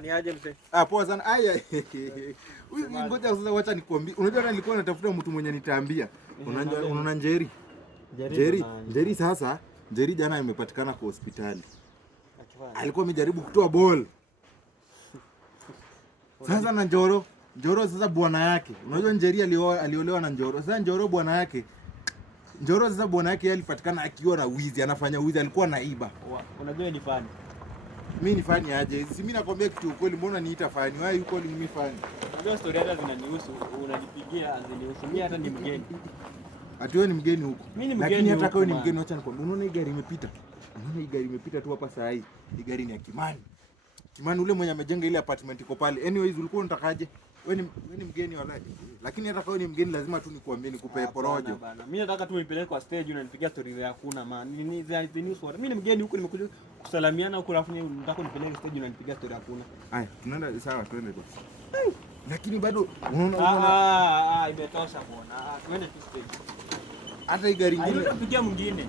Ni aje mzee? Poa sana. Aya. Huyu ngoja sasa wacha nikwambie. Unajua nilikuwa natafuta mtu mwenye nitaambia. Unaona Njeri? Njeri sasa, Njeri jana imepatikana kwa hospitali. Alikuwa amejaribu kutoa ball. Sasa na Njoro sasa bwana yake. Unajua Njeri aliolewa na Njoro. Sasa Njoro bwana yake yeye alipatikana akiwa na wizi, anafanya wizi, alikuwa naiba. Unajua ni fani. Mimi ni fani aje? Si mimi nakwambia kitu ukweli, mbona niita fani? Why you calling me fani? Unajua story hata zinanihusu, unanipigia azinihusu. Mimi hata ni mgeni. Ati wewe ni mgeni huko. Lakini hata kama ni mgeni acha nikwambie. Unaona hii gari imepita? Unaona hii gari imepita tu hapa saa hii. Hii gari ni ya Kimani. Kimani ule mwenye amejenga ile apartment iko pale. Anyways ulikuwa unatakaje? Wewe ni mgeni walaje. Lakini hata kama ni mgeni lazima tu nikuambie nikupe porojo. Mimi nataka tu nipeleke kwa stage unanipigia story za hakuna man. Ni za news what. Mimi ni mgeni huko nimekuja kusalamiana huko alafu nataka nipeleke stage unanipigia story hakuna. Haya, tunaenda sawa twende basi. Lakini bado unaona imetosha bwana. Twende tu stage. Hata hii gari nyingine Tutapigia mwingine.